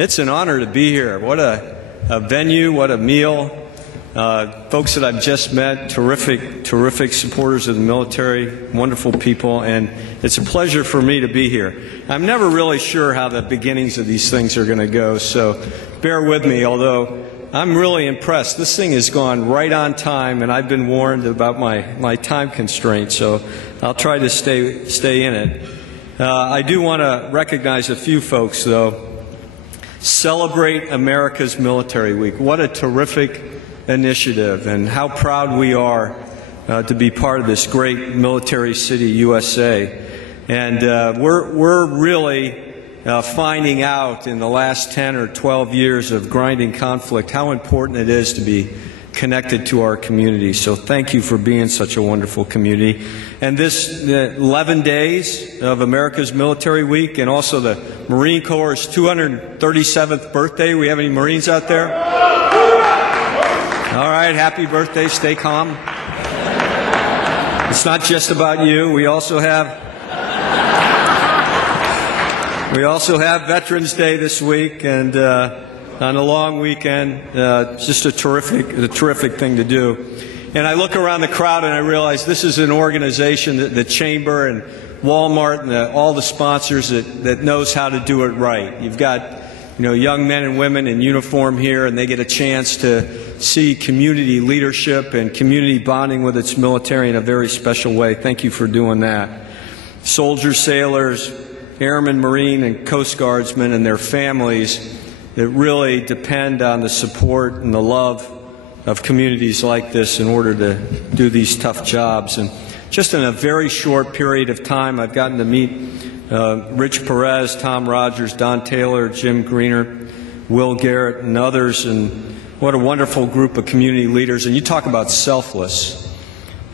It's an honor to be here. What a venue, what a meal. Folks that I've just met, terrific supporters of the military, wonderful people, and it's a pleasure for me to be here. I'm never really sure how the beginnings of these things are going to go, so bear with me, although I'm really impressed. This thing has gone right on time, and I've been warned about my time constraints, so I'll try to stay in it. I do want to recognize a few folks, though. Celebrate America's Military Week. What a terrific initiative, and how proud we are to be part of this great military city, USA. And we're really finding out in the last 10 or 12 years of grinding conflict how important it is to be connected to our community. So thank you for being such a wonderful community. And this 11 days of America's Military Week, and also the Marine Corps' 237th birthday. We have any Marines out there? All right, happy birthday. Stay calm. It's not just about you. We also have Veterans Day this week, and on a long weekend, just a terrific thing to do. And I look around the crowd and I realize this is an organization, the Chamer and Walmart and all the sponsors that knows how to do it right. You've got young men and women in uniform here, and they get a chance to see community leadership and community bonding with its military in a very special way. Thank you for doing that. Soldiers, sailors, airmen, Marine, and Coast Guardsmen and their families that really depend on the support and the love of communities like this in order to do these tough jobs. And just in a very short period of time, I've gotten to meet Rich Perez, Tom Rogers, Don Taylor, Jim Greener, Will Garrett, and others, and what a wonderful group of community leaders. And you talk about selfless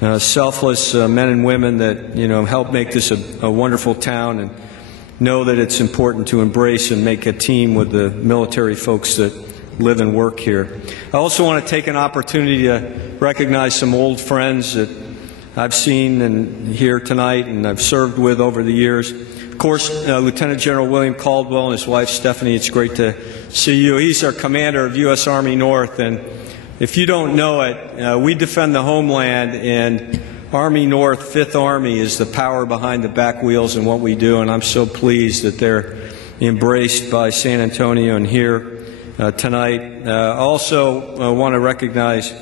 men and women that help make this a wonderful town, and know that it's important to embrace and make a team with the military folks that live and work here. I also want to take an opportunity to recognize some old friends that I've seen and here tonight and I've served with over the years. Of course, Lieutenant General William Caldwell and his wife Stephanie, it's great to see you. He's our commander of U.S. Army North, and if you don't know it, we defend the homeland, and Army North, 5th Army is the power behind the back wheels in what we do, and I'm so pleased that they're embraced by San Antonio and here tonight. I also want to recognize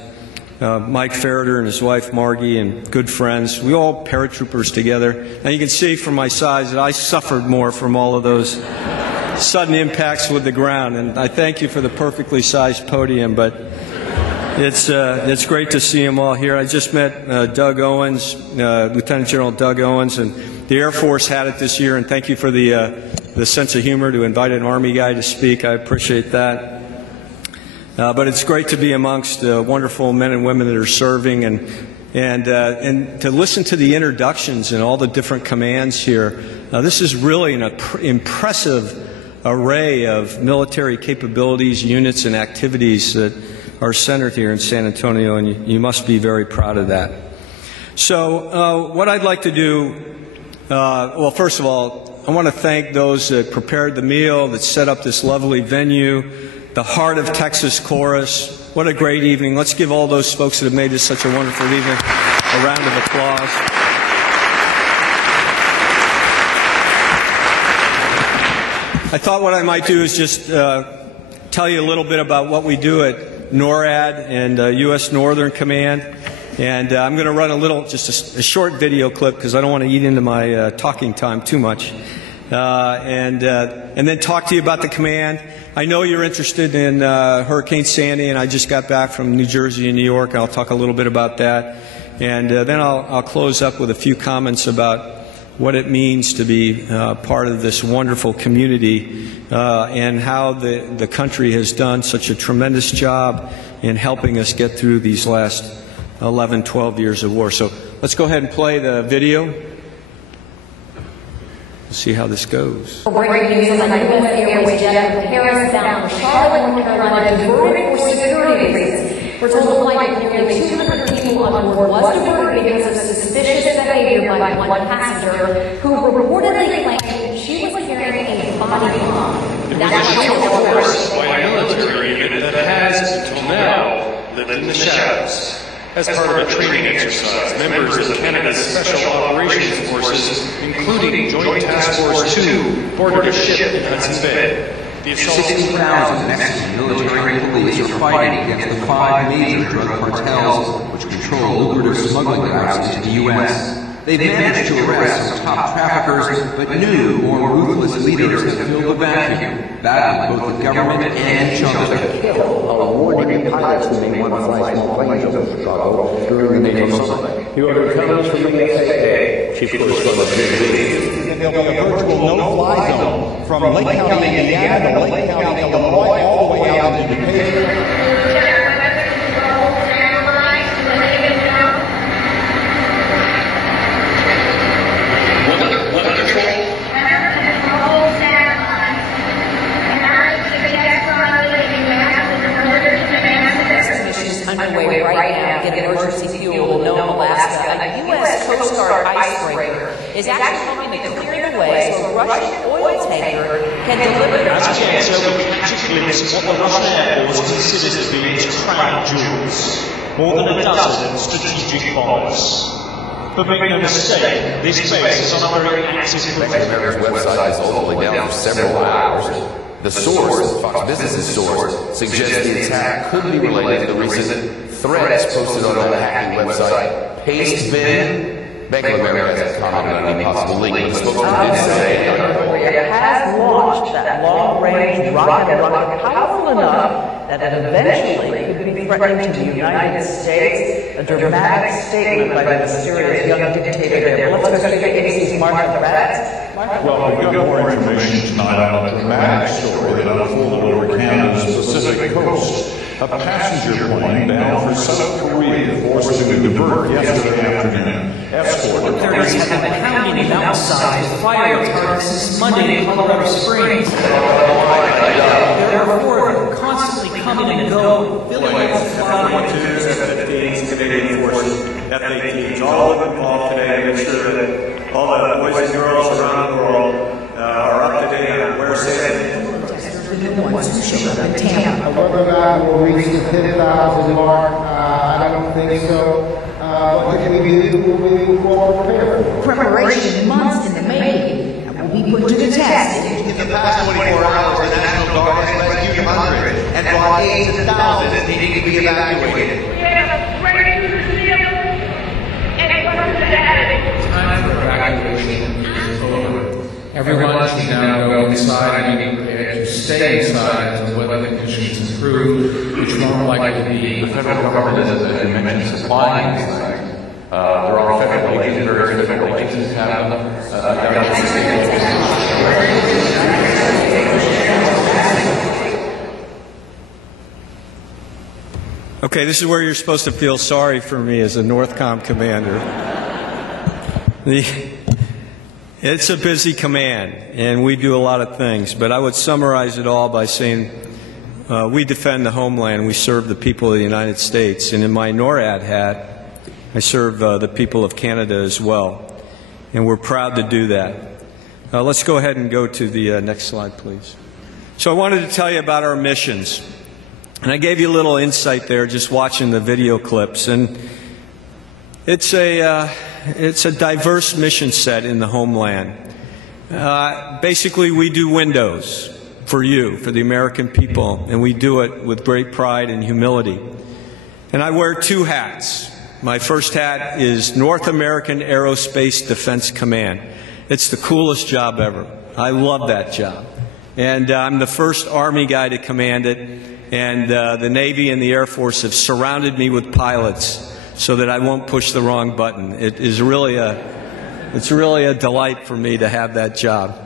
Mike Ferreter and his wife Margie, and good friends. We all paratroopers together. Now you can see from my size that I suffered more from all of those sudden impacts with the ground, and I thank you for the perfectly sized podium, but it's great to see them all here. I just met Doug Owens, Lieutenant General Doug Owens, and the Air Force had it this year, and thank you for the sense of humor to invite an Army guy to speak. I appreciate that. But it's great to be amongst wonderful men and women that are serving, and to listen to the introductions and all the different commands here. This is really an impressive array of military capabilities, units, and activities that are centered here in San Antonio, and you must be very proud of that. So what I'd like to do, well, first of all, I want to thank those that prepared the meal, that set up this lovely venue, the Heart of Texas Chorus. What a great evening. Let's give all those folks that have made this such a wonderful evening a round of applause. I thought what I might do is just tell you a little bit about what we do at NORAD and U.S. Northern Command, and I'm going to run just a short video clip because I don't want to eat into my talking time too much, and then talk to you about the command. I know you're interested in Hurricane Sandy, and I just got back from New Jersey and New York, and I'll talk a little bit about that, and then I'll close up with a few comments about what it means to be part of this wonderful community, and how the country has done such a tremendous job in helping us get through these last 11, 12 years of war. So let's go ahead and play the video. We'll see how this goes. Breaking news on the U.S. Airways jet from Paris down to Charlotte, North Carolina, diverted for security reasons. We're told the flight with nearly 200 people on board was diverted because of suspicious behavior by one passenger who reportedly claimed she was carrying a body bomb. by a military unit that has, until now, lived in the shadows. As part of a training exercise, members of Canada's Special Operations Forces, including Joint Task Force 2, boarded a ship in Hudson Bay. The assault 60,000 Mexican military and police are fighting against the 5 major drug cartels which control lucrative smuggling routes into the U.S. They've managed to arrest some top traffickers, but new, more ruthless leaders have filled the vacuum, battling both the government and each other. Awarding pilots who may want to fly small planes over Chicago during the NATO summit. You are comments from the SAA, Chief Correspondent JB. There'll be a virtual no-fly zone from Lake County, Indiana to Lake County, Illinois, all the way out into Decatur. Underway right now to get emergency fuel in Nome, Alaska. A U.S. Coast Guard icebreaker is actually helping to clear the way so a Russian oil tanker can deliver. As a cancer, we catch a glimpse of what the Russian Air Force considers to be its crown jewels. More than a dozen strategic bombers. But make no mistake, this base is on a very active America's website is ultimately down for several hours. The source, Fox Business's source, suggests the attack could be related to the recent threats posted on that hacking website. Pastebin, Bank of America has commented on any possible link, but the spokesman did say it has launched that long-range rocket powerful enough that it eventually could be threatening to the United States. A dramatic statement by the mysterious young dictator there. Let's go to ABC's Martha Ratz. Well, we've got more information tonight on a dramatic story that unfolded over Canada's Pacific coast. A passenger plane bound for South Korea forced to divert yesterday afternoon. Escorted. Authorities have been pounding mountainside with fire retardants since Monday in Colorado Springs. There are 4 of them constantly coming and go, filling up the fire. F-15s, Canadian forces, F-18s, all of them involved today to make sure that all the boys and girls around the world are up to date on where safe. Whether that will reach the 10,000 mark, I don't think so. What can we do? We'll move forward prepared. Preparation months in the making and will be put to the test. In the past 24 hours, the National Guard has rescued hundreds and brought eights and thousands needing to be evacuated. We have a breakthrough and from the attic. Time for evacuation is over. Everyone should now go inside and be prepared to stay inside until the weather conditions improve, which won't likely be. the federal government, as I mentioned, supplying these things. There are federal agencies, various federal agencies have them. Okay, this is where you're supposed to feel sorry for me as a Northcom commander. It's a busy command, and we do a lot of things, but I would summarize it all by saying we defend the homeland, we serve the people of the United States, and in my NORAD hat, I serve the people of Canada as well, and we're proud to do that. Let's go ahead and go to the next slide, please. So I wanted to tell you about our missions, and I gave you a little insight there just watching the video clips, and it's a diverse mission set in the homeland. Basically, we do windows for you, for the American people, and we do it with great pride and humility. And I wear 2 hats. My first hat is North American Aerospace Defense Command. It's the coolest job ever. I love that job. And I'm the first Army guy to command it, and the Navy and the Air Force have surrounded me with pilots so that I won't push the wrong button. It's really a delight for me to have that job.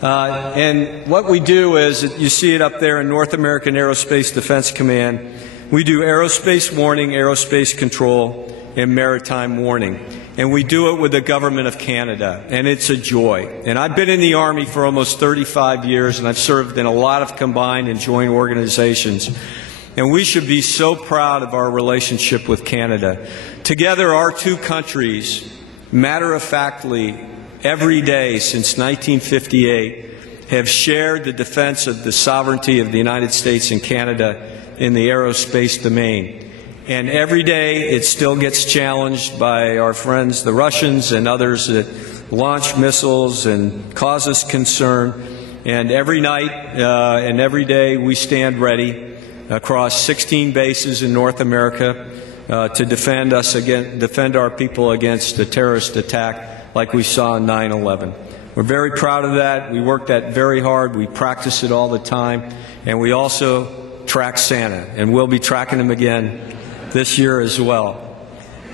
And what we do is, you see it up there in North American Aerospace Defense Command, we do aerospace warning, aerospace control, and maritime warning. And we do it with the Government of Canada, and it's a joy. And I've been in the Army for almost 35 years, and I've served in a lot of combined and joint organizations. And we should be so proud of our relationship with Canada. Together, our 2 countries, matter-of-factly, every day since 1958, have shared the defense of the sovereignty of the United States and Canada in the aerospace domain. And every day it still gets challenged by our friends, the Russians and others that launch missiles and cause us concern. And every night and every day we stand ready across 16 bases in North America to defend our people against a terrorist attack like we saw on 9/11. We're very proud of that. We work that very hard. We practice it all the time. And we also track Santa, and we'll be tracking him again this year as well.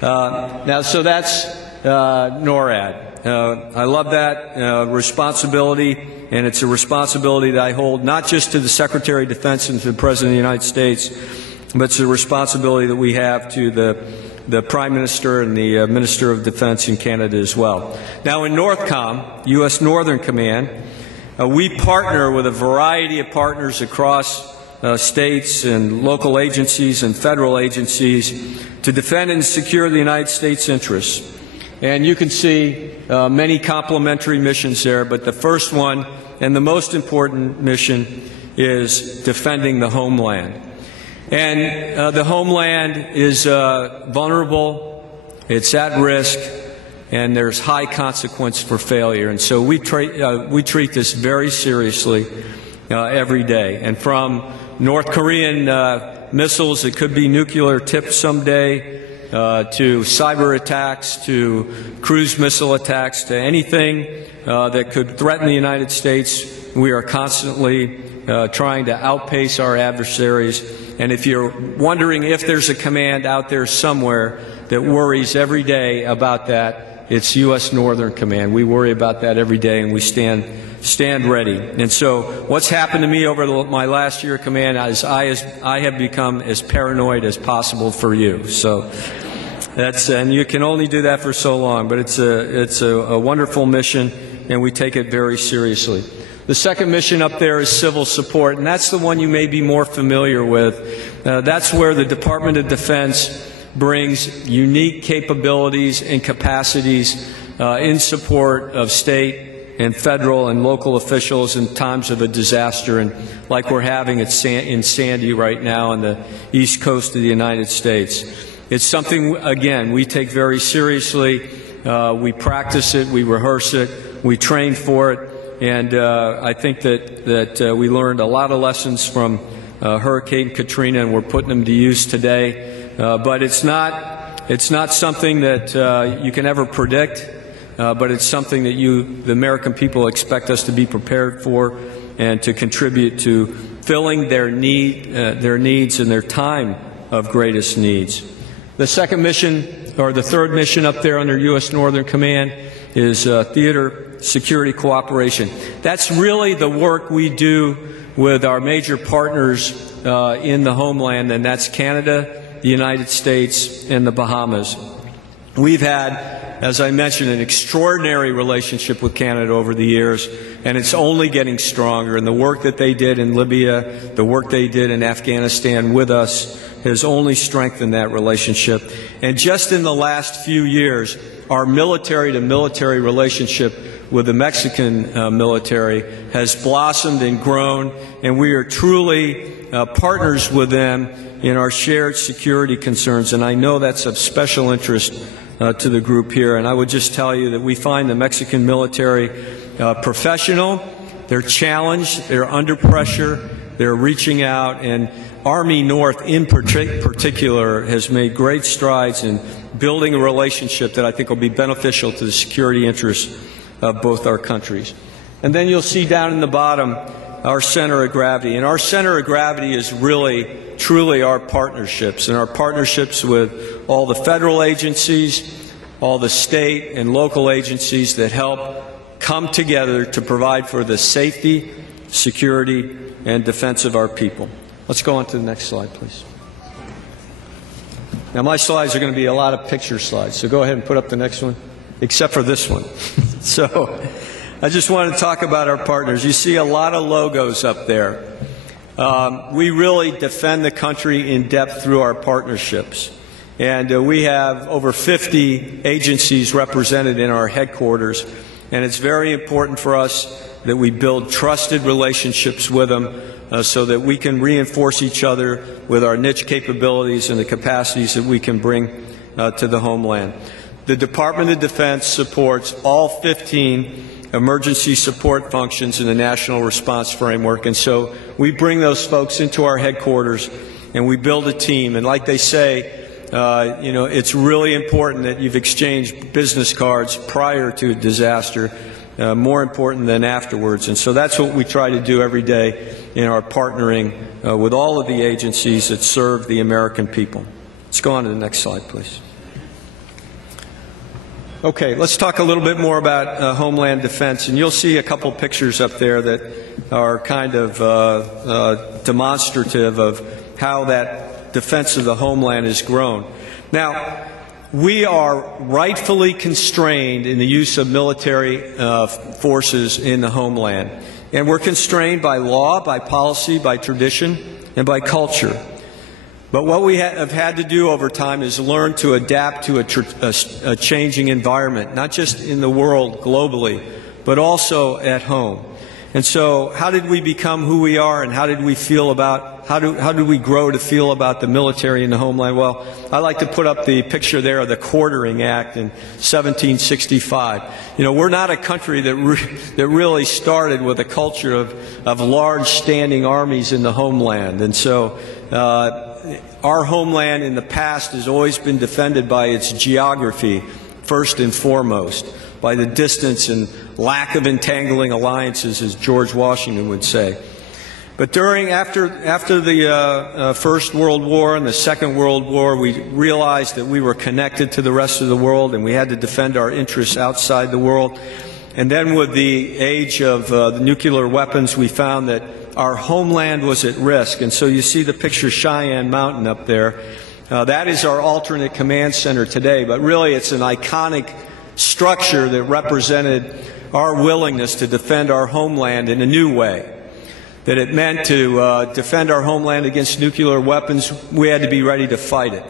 So that's NORAD. I love that responsibility, and it's a responsibility that I hold not just to the Secretary of Defense and to the President of the United States, but it's a responsibility that we have to the Prime Minister and the Minister of Defense in Canada as well. Now in NORTHCOM, U.S. Northern Command, we partner with a variety of partners across states and local agencies and federal agencies to defend and secure the United States interests. And you can see many complementary missions there, but the first one and the most important mission is defending the homeland. And the homeland is vulnerable, it's at risk, and there's high consequence for failure. And so we treat this very seriously every day. And from North Korean missiles that could be nuclear tipped someday, to cyber attacks, to cruise missile attacks, to anything that could threaten the United States, we are constantly trying to outpace our adversaries. And if you're wondering if there's a command out there somewhere that worries every day about that, it's U.S. Northern Command. We worry about that every day, and we stand ready. And so what's happened to me over my last year of command is I have become as paranoid as possible for you. So and you can only do that for so long, but it's a wonderful mission, and we take it very seriously. The second mission up there is civil support, and that's the one you may be more familiar with. That's where the Department of Defense brings unique capabilities and capacities in support of state and federal and local officials in times of a disaster, and like we're having in Sandy right now on the east coast of the United States. It's something, again, we take very seriously. We practice it, we rehearse it, we train for it, and I think that we learned a lot of lessons from Hurricane Katrina, and we're putting them to use today. But it's not something that you can ever predict. But it's something that the American people, expect us to be prepared for and to contribute to filling their needs and their time of greatest needs. The second mission, or the third mission up there under U.S. Northern Command, is theater security cooperation. That's really the work we do with our major partners in the homeland, and that's Canada, the United States, and the Bahamas. We've had, as I mentioned, an extraordinary relationship with Canada over the years, and it's only getting stronger. And the work that they did in Libya, the work they did in Afghanistan with us, has only strengthened that relationship. And just in the last few years, our military-to-military relationship with the Mexican military has blossomed and grown, and we are truly partners with them in our shared security concerns. And I know that's of special interest to the group here. And I would just tell you that we find the Mexican military professional, they're challenged, they're under pressure, they're reaching out, and Army North in particular has made great strides in building a relationship that I think will be beneficial to the security interests of both our countries. And then you'll see down in the bottom our center of gravity. And our center of gravity is really, truly our partnerships, and our partnerships with all the federal agencies, all the state and local agencies that help come together to provide for the safety, security, and defense of our people. Let's go on to the next slide, please. Now, my slides are going to be a lot of picture slides, so go ahead and put up the next one, except for this one. So I just want to talk about our partners. You see a lot of logos up there. We really defend the country in depth through our partnerships. And we have over 50 agencies represented in our headquarters. And it's very important for us that we build trusted relationships with them so that we can reinforce each other with our niche capabilities and the capacities that we can bring to the homeland. The Department of Defense supports all 15 emergency support functions in the National Response Framework, and so we bring those folks into our headquarters and we build a team. And like they say, it's really important that you've exchanged business cards prior to a disaster, more important than afterwards. And so that's what we try to do every day in our partnering with all of the agencies that serve the American people. Let's go on to the next slide, please. Okay, let's talk a little bit more about Homeland Defense, and you'll see a couple pictures up there that are kind of demonstrative of how that defense of the homeland has grown. Now, we are rightfully constrained in the use of military forces in the homeland, and we're constrained by law, by policy, by tradition, and by culture. But what we have had to do over time is learn to adapt to a changing environment, not just in the world globally, but also at home. And so how did we become who we are, and how did we feel about, how did we grow to feel about the military in the homeland? Well, I like to put up the picture there of the Quartering Act in 1765. We're not a country that really started with a culture of large standing armies in the homeland. And so our homeland in the past has always been defended by its geography, first and foremost, by the distance and lack of entangling alliances, as George Washington would say. But after the First World War and the Second World War, we realized that we were connected to the rest of the world and we had to defend our interests outside the world. And then with the age of the nuclear weapons, we found that our homeland was at risk. And so you see the picture Cheyenne Mountain up there. That is our alternate command center today, but really it's an iconic structure that represented our willingness to defend our homeland in a new way. That it meant to defend our homeland against nuclear weapons, we had to be ready to fight it.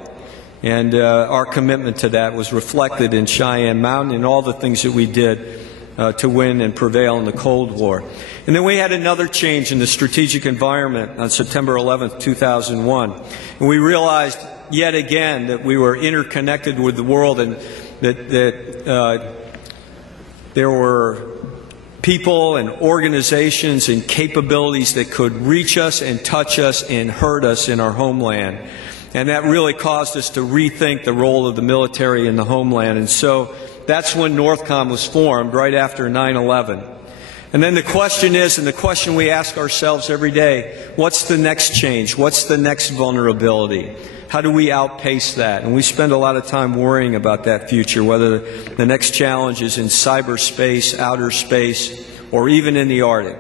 And our commitment to that was reflected in Cheyenne Mountain and all the things that we did to win and prevail in the Cold War. And then we had another change in the strategic environment on September 11th, 2001. And we realized yet again that we were interconnected with the world, and that there were people and organizations and capabilities that could reach us and touch us and hurt us in our homeland. And that really caused us to rethink the role of the military in the homeland. And so that's when NORTHCOM was formed, right after 9/11. And then the question is, and the question we ask ourselves every day, what's the next change? What's the next vulnerability? How do we outpace that? And we spend a lot of time worrying about that future, whether the next challenge is in cyberspace, outer space, or even in the Arctic.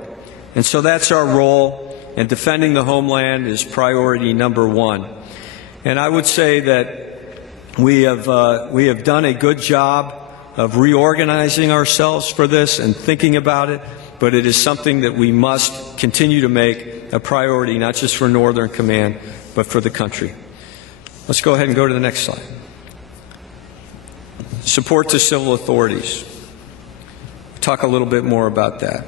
And so that's our role, and defending the homeland is priority number one. And I would say that we have done a good job of reorganizing ourselves for this and thinking about it, but it is something that we must continue to make a priority, not just for Northern Command, but for the country. Let's go ahead and go to the next slide. Support to civil authorities. Talk a little bit more about that.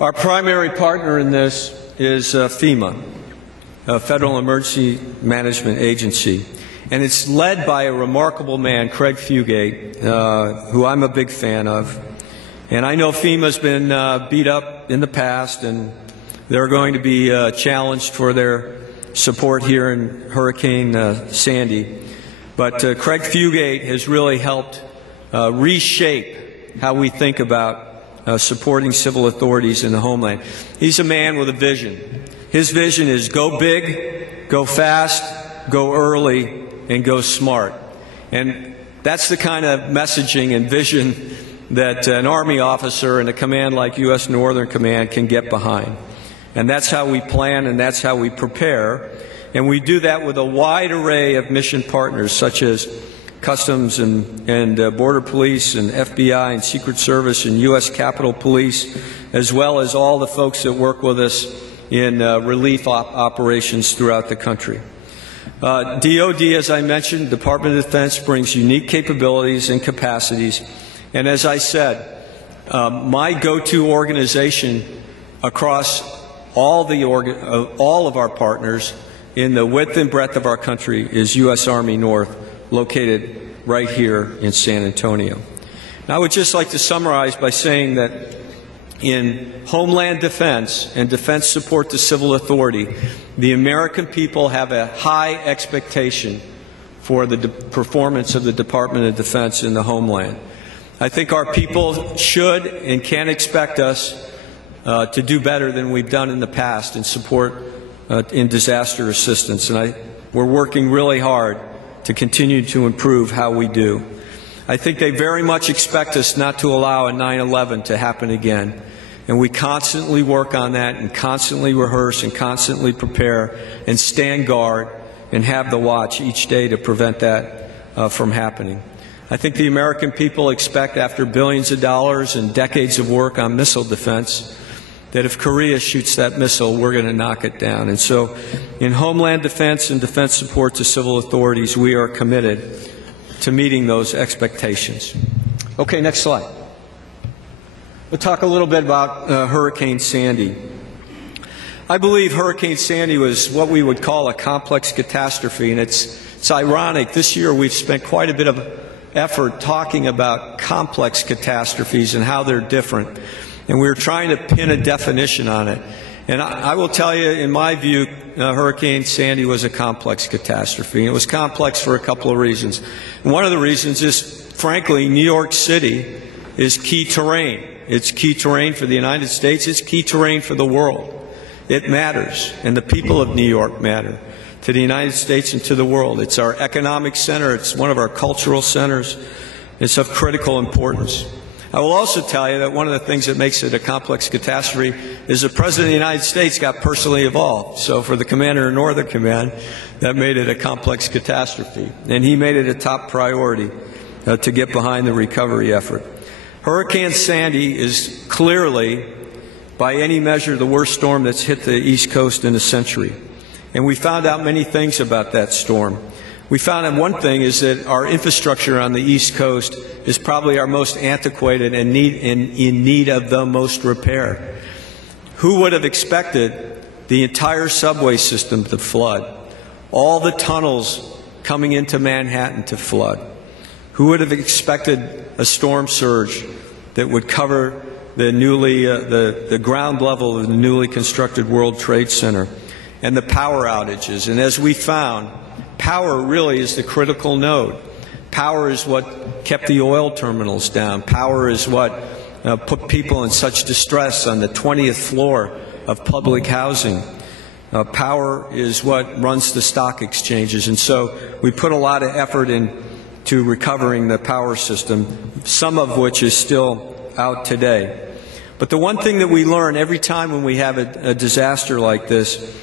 Our primary partner in this is FEMA, a Federal Emergency Management Agency. And it's led by a remarkable man, Craig Fugate, who I'm a big fan of. And I know FEMA's been beat up in the past, and they're going to be challenged for their support here in Hurricane Sandy. But Craig Fugate has really helped reshape how we think about supporting civil authorities in the homeland. He's a man with a vision. His vision is go big, go fast, go early, and go smart. And that's the kind of messaging and vision that an Army officer in a command like U.S. Northern Command can get behind. And that's how we plan, and that's how we prepare. And we do that with a wide array of mission partners, such as Customs and Border Police and FBI and Secret Service and U.S. Capitol Police, as well as all the folks that work with us in relief operations throughout the country. DOD, as I mentioned, Department of Defense, brings unique capabilities and capacities. And as I said, My go-to organization across all of our partners in the width and breadth of our country is U.S. Army North, located right here in San Antonio. And I would just like to summarize by saying that in homeland defense and defense support to civil authority, the American people have a high expectation for the performance of the Department of Defense in the homeland. I think our people should and can expect us to do better than we've done in the past in support in disaster assistance. And we're working really hard to continue to improve how we do. I think they very much expect us not to allow a 9/11 to happen again. And we constantly work on that and constantly rehearse and constantly prepare and stand guard and have the watch each day to prevent that from happening. I think the American people expect, after billions of dollars and decades of work on missile defense, that if Korea shoots that missile, we're going to knock it down. And so in homeland defense and defense support to civil authorities, we are committed to meeting those expectations. Okay, next slide. We'll talk a little bit about Hurricane Sandy. I believe Hurricane Sandy was what we would call a complex catastrophe, and it's ironic. This year we've spent quite a bit of effort talking about complex catastrophes and how they're different, and we're trying to pin a definition on it. And I will tell you, in my view, Hurricane Sandy was a complex catastrophe. And it was complex for a couple of reasons. And one of the reasons is, frankly, New York City is key terrain. It's key terrain for the United States. It's key terrain for the world. It matters, and the people of New York matter to the United States and to the world. It's our economic center. It's one of our cultural centers. It's of critical importance. I will also tell you that one of the things that makes it a complex catastrophe is the President of the United States got personally involved. So for the Commander of Northern Command, that made it a complex catastrophe. And he made it a top priority to get behind the recovery effort. Hurricane Sandy is clearly, by any measure, the worst storm that's hit the East Coast in a century. And we found out many things about that storm. We found out one thing is that our infrastructure on the East Coast is probably our most antiquated and in need of the most repair. Who would have expected the entire subway system to flood? All the tunnels coming into Manhattan to flood? Who would have expected a storm surge that would cover the ground level of the newly constructed World Trade Center, and the power outages? And as we found, power really is the critical node. Power is what kept the oil terminals down. Power is what put people in such distress on the 20th floor of public housing. Power is what runs the stock exchanges. And so we put a lot of effort into recovering the power system, some of which is still out today. But the one thing that we learn every time when we have a disaster like this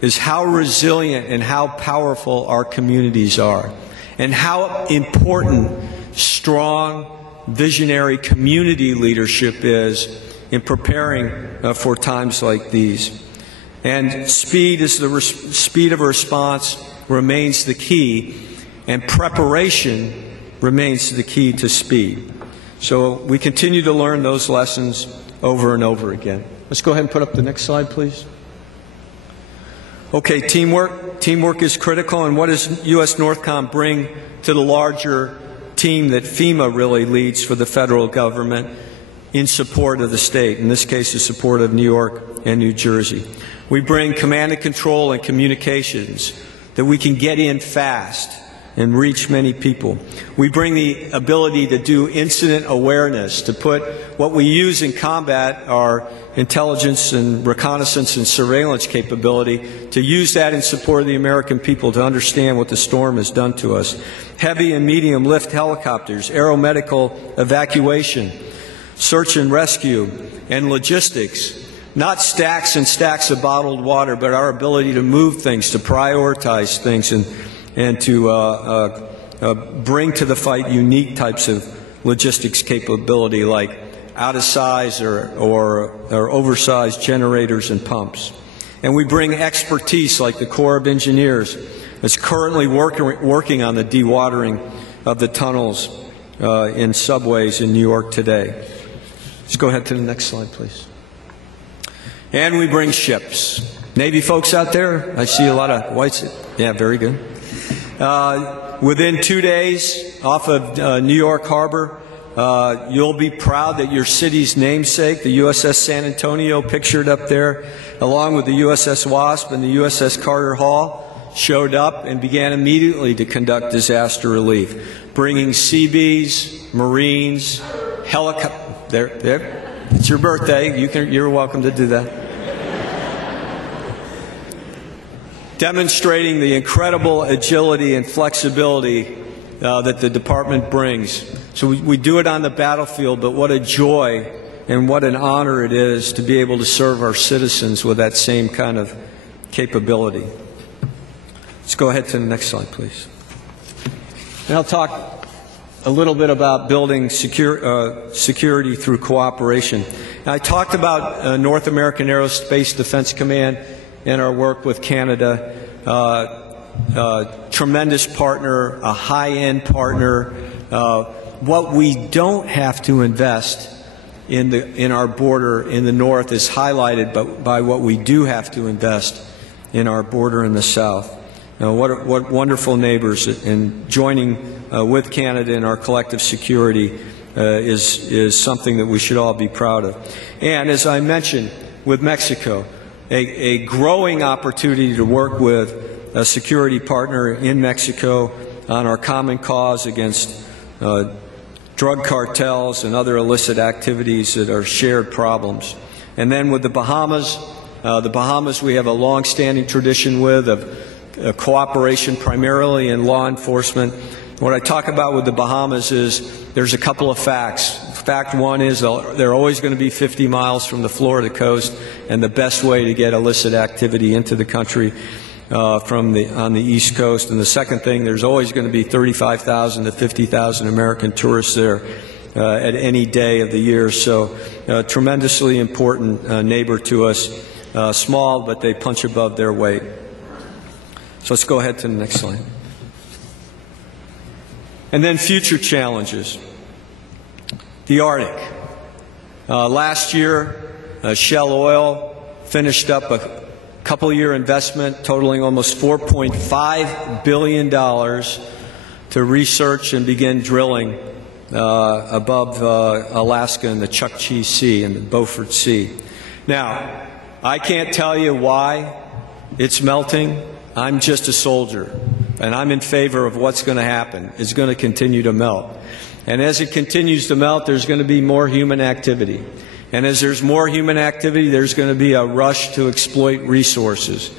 is how resilient and how powerful our communities are, and how important strong, visionary community leadership is in preparing for times like these. And speed of response remains the key, and preparation remains the key to speed. So we continue to learn those lessons over and over again. Let's go ahead and put up the next slide, please. Okay, teamwork. Teamwork is critical, and what does U.S. Northcom bring to the larger team that FEMA really leads for the federal government in support of the state, in this case, the support of New York and New Jersey? We bring command and control and communications that we can get in fast and reach many people. We bring the ability to do incident awareness, to put what we use in combat, our intelligence and reconnaissance and surveillance capability, to use that in support of the American people to understand what the storm has done to us. Heavy and medium lift helicopters, aeromedical evacuation, search and rescue, and logistics. Not stacks and stacks of bottled water, but our ability to move things, to prioritize things, and to bring to the fight unique types of logistics capability, like out of size or oversized generators and pumps. And we bring expertise like the Corps of Engineers that's currently working on the dewatering of the tunnels in subways in New York today. Let's go ahead to the next slide, please. And we bring ships. Navy folks out there, I see a lot of whites. Yeah, very good. Within 2 days off of New York Harbor, you'll be proud that your city's namesake, the USS San Antonio, pictured up there, along with the USS Wasp and the USS Carter Hall, showed up and began immediately to conduct disaster relief, bringing Seabees, Marines, helicopters. There. It's your birthday. You're welcome to do that. Demonstrating the incredible agility and flexibility that the department brings. So we do it on the battlefield, but what a joy and what an honor it is to be able to serve our citizens with that same kind of capability. Let's go ahead to the next slide, please. And I'll talk a little bit about building security through cooperation. Now, I talked about North American Aerospace Defense Command and our work with Canada. Tremendous partner, a high-end partner. What we don't have to invest in our border in the north is highlighted by what we do have to invest in our border in the south. What wonderful neighbors, and joining with Canada in our collective security is something that we should all be proud of. And as I mentioned, with Mexico, a growing opportunity to work with a security partner in Mexico on our common cause against drug cartels and other illicit activities that are shared problems. And then with the Bahamas we have a long-standing tradition with of cooperation primarily in law enforcement. What I talk about with the Bahamas is there's a couple of facts. Fact one is they're always going to be 50 miles from the Florida coast, and the best way to get illicit activity into the country on the East Coast. And the second thing, there's always going to be 35,000 to 50,000 American tourists there at any day of the year. So tremendously important neighbor to us. Small, but they punch above their weight. So let's go ahead to the next slide. And then future challenges. The Arctic. Last year, Shell Oil finished up a couple-year investment totaling almost $4.5 billion to research and begin drilling above Alaska in the Chukchi Sea and the Beaufort Sea. Now, I can't tell you why it's melting. I'm just a soldier, and I'm in favor of what's going to happen. It's going to continue to melt. And as it continues to melt, there's going to be more human activity. And as there's more human activity, there's going to be a rush to exploit resources.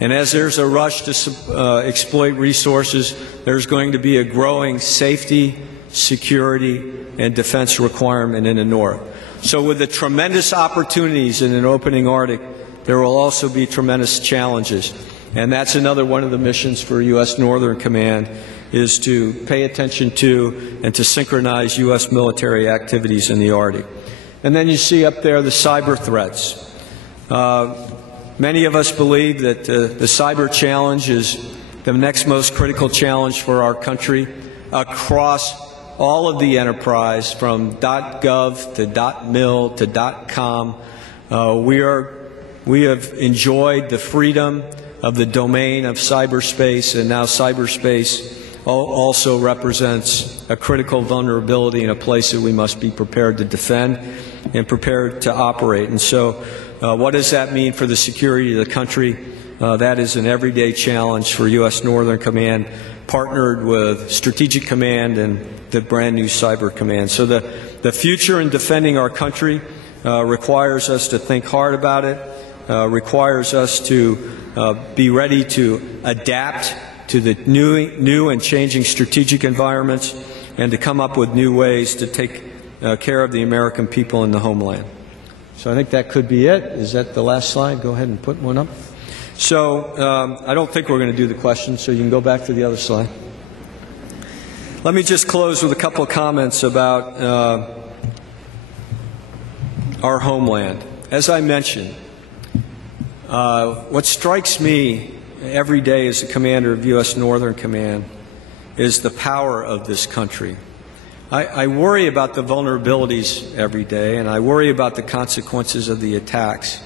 And as there's a rush to exploit resources, there's going to be a growing safety, security, and defense requirement in the north. So with the tremendous opportunities in an opening Arctic, there will also be tremendous challenges. And that's another one of the missions for U.S. Northern Command, is to pay attention to and to synchronize U.S. military activities in the Arctic. And then you see up there the cyber threats. Many of us believe that the cyber challenge is the next most critical challenge for our country across all of the enterprise, from .gov to .mil to .com. We have enjoyed the freedom of the domain of cyberspace, and now cyberspace also represents a critical vulnerability in a place that we must be prepared to defend and prepared to operate. And so what does that mean for the security of the country? That is an everyday challenge for U.S. Northern Command, partnered with Strategic Command and the brand new Cyber Command. So the future in defending our country requires us to think hard about it, requires us to be ready to adapt to the new and changing strategic environments, and to come up with new ways to take care of the American people in the homeland. So I think that could be it. Is that the last slide? Go ahead and put one up. So I don't think we're going to do the questions, so you can go back to the other slide. Let me just close with a couple of comments about our homeland. As I mentioned, what strikes me every day as a commander of U.S. Northern Command is the power of this country. I worry about the vulnerabilities every day, and I worry about the consequences of the attacks.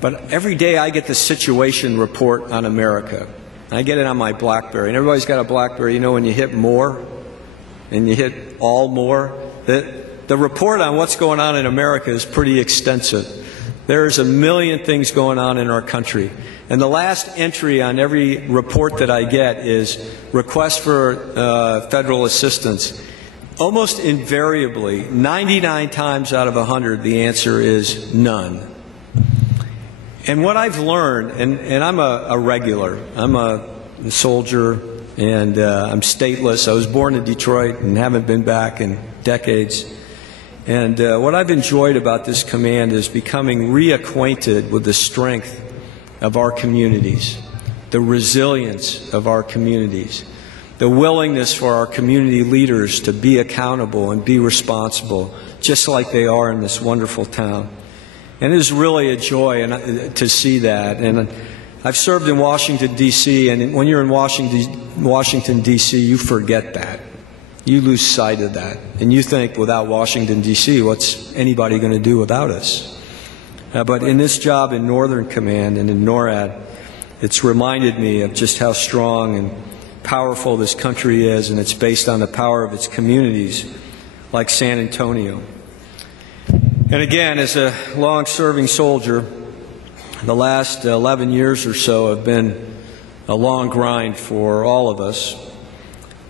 But every day I get the situation report on America. I get it on my BlackBerry, and everybody's got a BlackBerry. You know, when you hit more, and you hit all more, the report on what's going on in America is pretty extensive. There's a million things going on in our country. And the last entry on every report that I get is request for federal assistance. Almost invariably, 99 times out of 100, the answer is none. And what I've learned, and I'm a regular, I'm a soldier, and I'm stateless. I was born in Detroit and haven't been back in decades. And what I've enjoyed about this command is becoming reacquainted with the strength of our communities, the resilience of our communities, the willingness for our community leaders to be accountable and be responsible, just like they are in this wonderful town. And it is really a joy to see that. And I've served in Washington, D.C., and when you're in Washington, D.C., you forget that. You lose sight of that. And you think, without Washington, D.C., what's anybody going to do without us? But in this job in Northern Command and in NORAD, it's reminded me of just how strong and powerful this country is, and it's based on the power of its communities, like San Antonio. And again, as a long-serving soldier, the last 11 years or so have been a long grind for all of us.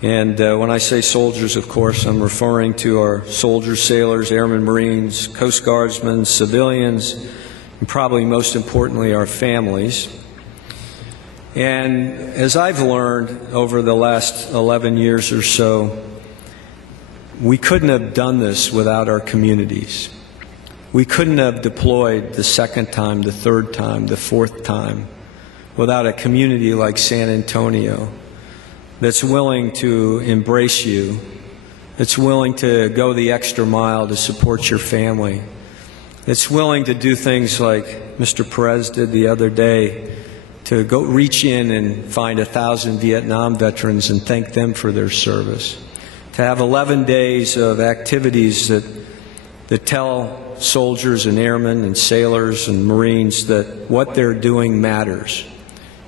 And when I say soldiers, of course, I'm referring to our soldiers, sailors, airmen, Marines, Coast Guardsmen, civilians, and probably most importantly, our families. And as I've learned over the last 11 years or so, we couldn't have done this without our communities. We couldn't have deployed the second time, the third time, the fourth time without a community like San Antonio that's willing to embrace you, that's willing to go the extra mile to support your family, that's willing to do things like Mr. Perez did the other day, to go reach in and find 1,000 Vietnam veterans and thank them for their service, to have 11 days of activities that tell soldiers and airmen and sailors and Marines that what they're doing matters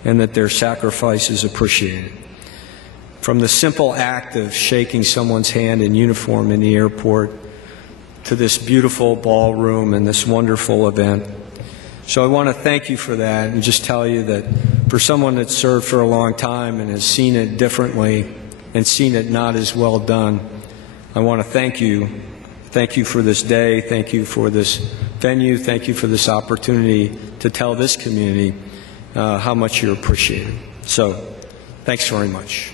and that their sacrifice is appreciated. From the simple act of shaking someone's hand in uniform in the airport to this beautiful ballroom and this wonderful event. So I want to thank you for that and just tell you that for someone that's served for a long time and has seen it differently and seen it not as well done, I want to thank you. Thank you for this day. Thank you for this venue. Thank you for this opportunity to tell this community how much you're appreciated. So, thanks very much.